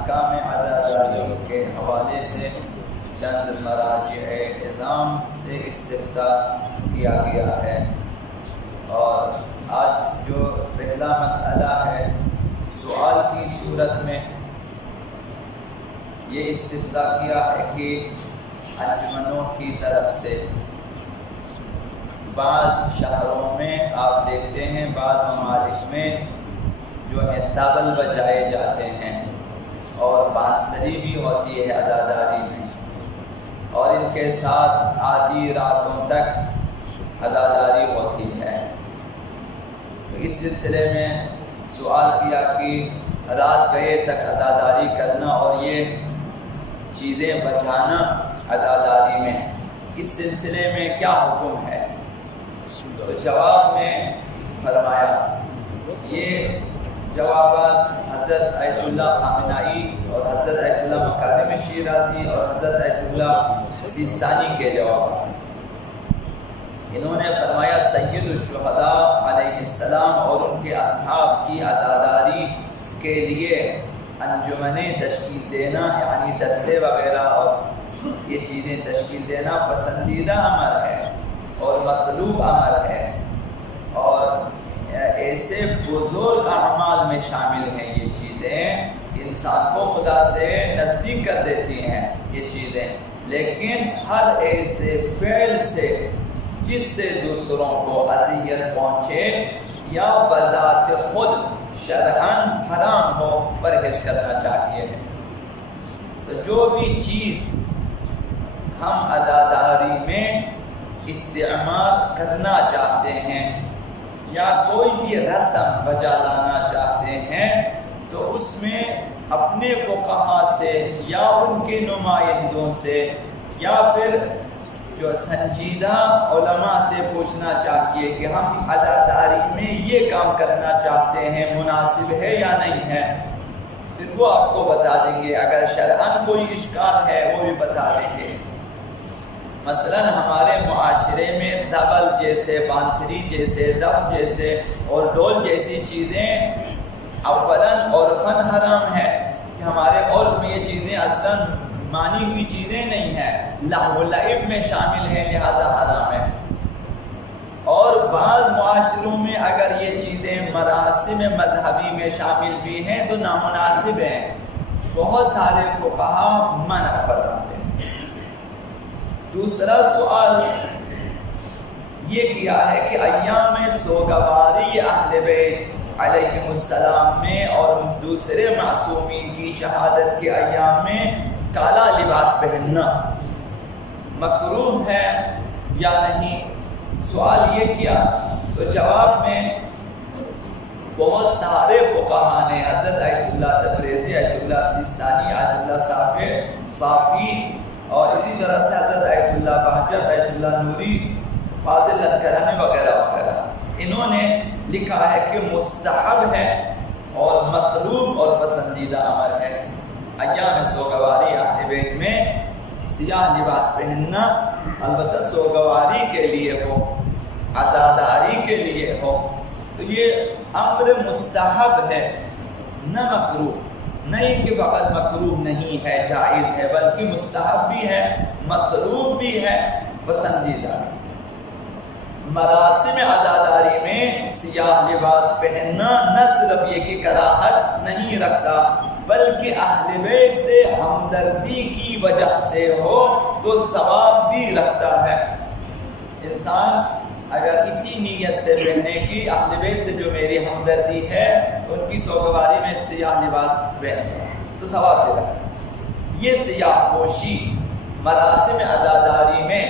احکام عزاداری کے حوالے سے چند مراجع نظام سے استفتاء کیا گیا ہے، اور آج جو پہلا مسئلہ ہے سوال کی صورت میں یہ استفتاء کیا ہے کہ انجمنوں کی طرف سے بعض شہروں میں آپ دیکھتے ہیں بعض ممالک میں جو ہے طبل بجائے جاتے ہیں اور بانسری بھی ہوتی ہے عزاداری میں، اور ان کے ساتھ آدھی راتوں تک عزاداری ہوتی ہے۔ تو اس سلسلے میں سوال کیا کہ رات گئے تک عزاداری کرنا اور یہ چیزیں بچانا عزاداری میں، اس سلسلے میں کیا حکم ہے؟ تو جواب میں فرمایا، یہ جوابات حضرت آیت اللہ خامنائی اور حضرت آیت اللہ مکارم شیرازی اور حضرت آیت اللہ سیستانی کے جوابات۔ انہوں نے فرمایا سید الشہداء علیہ السلام اور ان کے اصحاب کی عزاداری کے لیے انجمنیں تشکیل دینا، یعنی دستے وغیرہ اور یہ چیزیں تشکیل دینا پسندیدہ عمل ہے اور مطلوب عمل ہے، اور ایسے بزرگ اعمال میں شامل ہیں۔ یہ چیزیں انسان کو خدا سے نزدیک کر دیتی ہیں یہ چیزیں، لیکن ہر ایسے فعل سے جس سے دوسروں کو اذیت پہنچے یا بذات خود شرعاً حرام ہو پرہیز کرنا چاہیے۔ تو جو بھی چیز ہم عزاداری میں استعمال کرنا چاہتے ہیں یا کوئی بھی رسم بجا لانا چاہتے ہیں تو اس میں اپنے فقہا سے یا ان کے نمائندوں سے یا پھر جو سنجیدہ علماء سے پوچھنا چاہیے کہ ہم عزاداری میں یہ کام کرنا چاہتے ہیں، مناسب ہے یا نہیں ہے، پھر وہ آپ کو بتا دیں گے۔ اگر شرعاً کوئی اشکال ہے وہ بھی بتا دیں گے۔ مثلا ہمارے معاشرے میں طبل جیسے، بانسری جیسے، دف جیسے اور ڈول جیسی چیزیں اولاً عرفاً حرام ہے کہ ہمارے عرف میں یہ چیزیں اصلاً مانی ہوئی چیزیں نہیں ہیں، لہو و لعب میں شامل ہیں، لہذا حرام ہے۔ اور بعض معاشروں میں اگر یہ چیزیں مراسم مذہبی میں شامل بھی ہیں تو نامناسب ہیں، بہت سارے فقہا منع فرماتے ہیں۔ دوسرا سوال یہ کیا ہے کہ ایام سوگواری اہل بیت علیہ السلام میں اور دوسرے معصومین کی شہادت کے ایام میں کالا لباس پہننا مکروہ ہے یا نہیں، سوال یہ کیا۔ تو جواب میں بہت سارے فقہا نے، حضرت آیت اللہ تبریزی، آیت اللہ سیستانی، آیت اللہ صافی اور اسی طرح سے حضرت آیت اللہ بہجت، آیت اللہ نوری، فاضل الکرمی وغیرہ وغیرہ، انہوں نے لکھا ہے کہ مستحب ہے اور مطلوب اور پسندیدہ عمل ہے ایام سوگواری اہل بیت میں سیاہ لباس پہننا، البتہ سوگواری کے لیے ہو، عزاداری کے لیے ہو، تو یہ امر مستحب ہے، نہ مکروہ، نہیں کہ فقط مکروہ نہیں ہے، جائز ہے، بلکہ مستحب بھی ہے، مطلوب بھی ہے، پسندیدہ۔ مراسم عزاداری میں سیاہ لباس پہننا نہ صرف یہ کہ کراہت نہیں رکھتا بلکہ اہل بیت سے ہمدردی کی وجہ سے ہو تو ثواب بھی رکھتا ہے۔ انسان اگر اسی نیت سے پہنے کی اہل بیت سے جو میری ہمدردی ہے ان کی سوگواری میں سیاہ لباس پہنے تو ثواب دے رہا ہے۔ یہ سیاہ پوشی مراسم عزاداری میں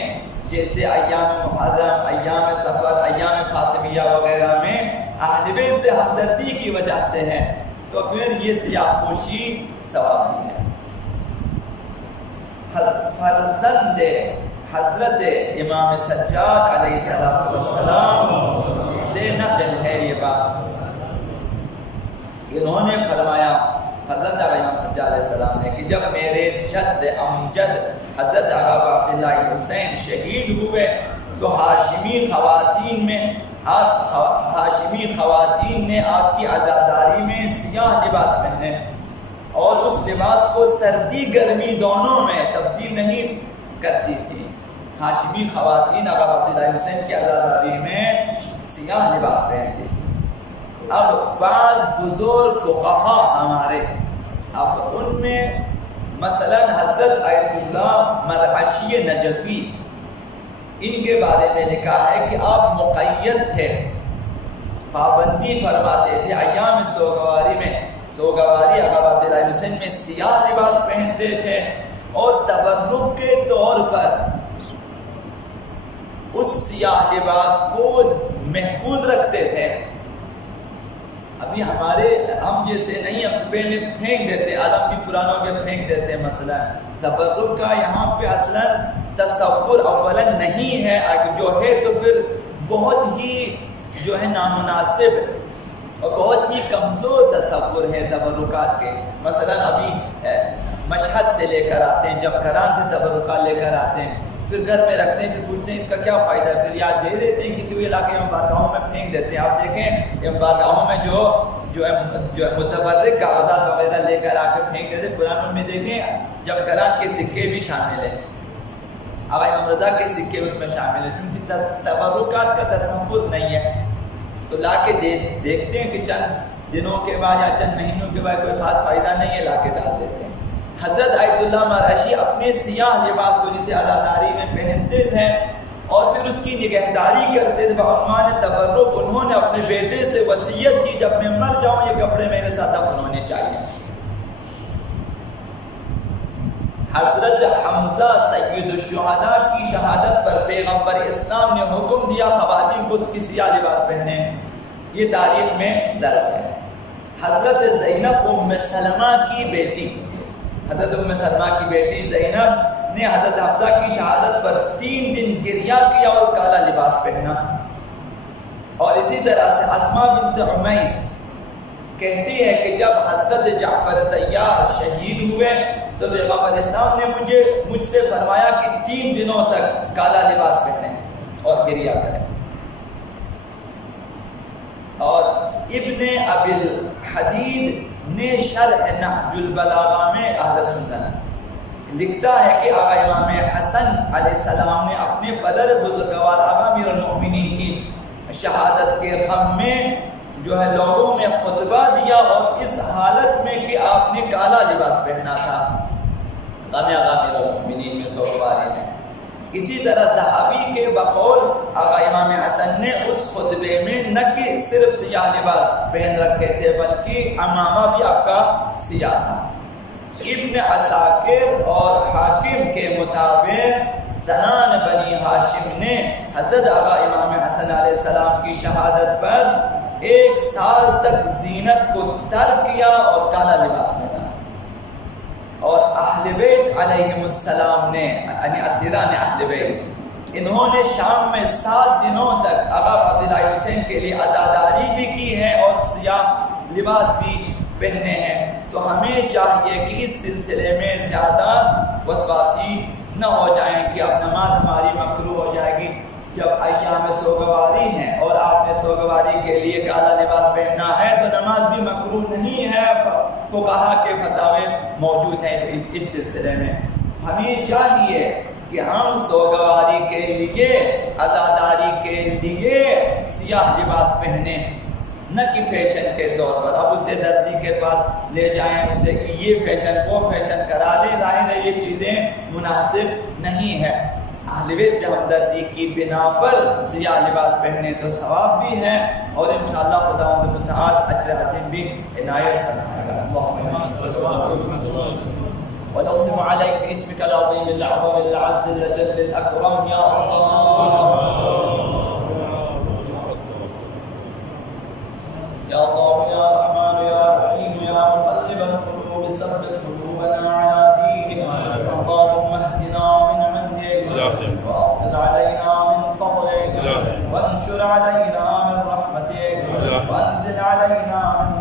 جیسے ایام محرم، ایام سفر، ایام فاطمیہ وغیرہ میں اہل بیت سے ہمدردی کی وجہ سے ہے تو پھر یہ سیاہ پوشی ثواب بھی ہے۔ فرزند حضرت امام سجاد علیہ السلام سے نقل ہے یہ بات، انہوں نے فرمایا حضرت امام سجاد علیہ السلام نے کہ جب میرے جد امجد حضرت آقا عبداللہ حسین شہید ہوئے تو ہاشمی خواتین نے آپ کی عزاداری میں سیاہ لباس پہنے اور اس لباس کو سردی گرمی دونوں میں تبدیل نہیں کرتی تھی. ہاشمی خواتین آقا عبداللہ حسین کی عزاداری میں سیاہ لباس پہنتی تھی. اب بعض بزرگ فقہا ہمارے اب ان میں مثلا حضرت آیت اللہ مرعشی نجفی ان کے بارے میں لکھا ہے کہ آپ مقید تھے، پابندی فرماتے تھے ایام سوگواری میں. سوگواری آقا عبداللہ حسین میں سیاہ لباس پہنتے تھے اور تبرک کے طور پر اس سیاہ لباس کو محفوظ رکھتے تھے. ابھی ہم جیسے نہیں، ہم تو پہلے پھینک دیتے، عالم بھی پرانوں کے پھینک دیتے. مثلا تبرک کا یہاں پہ اصلا تصور اولا نہیں ہے، جو ہے تو پھر بہت ہی جو ہے نامناسب اور بہت ہی کمزور تصور ہے تبرکات کے. مثلا ابھی مشہد سے لے کر آتے ہیں، جب گھران سے تبرکات لے کر آتے ہیں، پھر گھر میں رکھتے ہیں، پھر پوچھتے ہیں اس کا کیا فائدہ ہے، پھر یاد دے دیتے ہیں، کسی بھی علاقے میں بارگاہوں میں پھینک دیتے ہیں. آپ دیکھیں یہ بارگاہوں میں جو ہے متبرک کاغذات وغیرہ لے کر آ کے پھینک دیتے ہیں. قرآن میں دیکھیں جب گھران کے سکے بھی شامل ہیں، آقا امام رضا کے سکے اس میں شامل ہیں، کیونکہ تبرکات کا تصور نہیں ہے. تو لا کے دیکھتے ہیں کہ چند دنوں کے بعد یا چند مہینوں کے بعد کوئی خاص فائدہ نہیں ہے، لا کے ڈال دیتے ہیں. حضرت آیت اللہ مرعشی اپنے سیاہ لباس کو جسے عزاداری میں پہنتے تھے اور پھر اس کی نگہداری کرتے تھے بعنوان تبرک. انہوں نے اپنے بیٹے سے وصیت کی جب میں مر جاؤں یہ کپڑے میرے ساتھ دفن ہونے چاہیے. حضرت حمزہ سید الشہداء کی شہادت پر پیغمبر اسلام نے حکم دیا خواتین کو اس کی سیاہ لباس پہنے. یہ تاریخ میں درج ہے. حضرت زینب ام سلمہ کی بیٹی، حضرت ام سلمہ کی بیٹی زینب نے حضرت حمزہ کی شہادت پر 3 دن گریہ کیا اور کالا لباس پہنا. اور اسی طرح سے اسماء بنت عمیس کہتی ہے کہ جب حضرت جعفر طیار شہید ہوئے تو پیغمبر اسلام نے مجھ سے فرمایا کہ 3 دنوں تک کالا لباس پہنیں اور گریہ کریں. اور ابن ابی الحدید نے شرح نہج البلاغہ میں اہل سنت لکھتا ہے کہ آقا امام حسن علیہ السلام نے اپنے بدر بزرگوار آقا امیر المؤمنین کی شہادت کے غم میں جو ہے لوگوں میں خطبہ دیا اور اس حالت میں کہ آپ نے کالا لباس پہنا تھا غم آقا امیر المؤمنین میں سوگواری میں. اسی طرح صحابی کے بقول آقا امام حسن نے اس خطبے میں نہ کہ صرف سیاہ لباس پہن رکھے تھے بلکہ امامہ بھی آپ کا سیاہ تھا. ابن عساکر اور حاکم کے مطابق زنان بنی ہاشم نے حضرت آقا امام حسن علیہ السلام کی شہادت پر 1 سال تک زینت کو ترک کیا اور کالا لباس پہنا. اور اہل بیت علیہم السلام نے یعنی اسیران اہل بیت انہوں نے شام میں 7 دنوں تک آقا عبداللہ حسین کے لیے عزاداری بھی کی ہے اور سیاہ لباس بھی پہنے ہیں. تو ہمیں چاہیے کہ اس سلسلے میں زیادہ وسواسی نہ ہو جائیں کہ اب نماز ہماری مکروہ ہو جائے گی. جب ایام سوگواری ہیں اور آپ نے سوگواری کے لیے کالا لباس پہننا ہے تو نماز بھی مکروہ نہیں ہے. فقہا کے فتاوے موجود ہیں اس سلسلے میں. ہمیں چاہیے کہ ہم سوگواری کے لیے عزاداری کے لیے سیاہ لباس پہنے، نہ کہ فیشن کے طور پر. اب اسے درزی کے پاس لے جائیں، اسے یہ فیشن وہ فیشن کرا دیں، ظاہر ہے یہ چیزیں مناسب نہیں ہے. اہل بیت سے ہمدردی کی بنا پر سیاہ لباس پہنے تو ثواب بھی ہے اور انشاءاللہ خدا متعال اجر عظیم بھی عنایت فرمائے گا. ونقسم عليك باسمك العظيم الأعظم الأعز الأجل الأكرم يا يا الله يا رحمن يا رحيم يا مقلب القلوب ثبت قلوبنا على دينك. اللهم اهدنا من عندك وأفضل علينا من فضلك وانشر علينا من رحمتك وانزل علينا من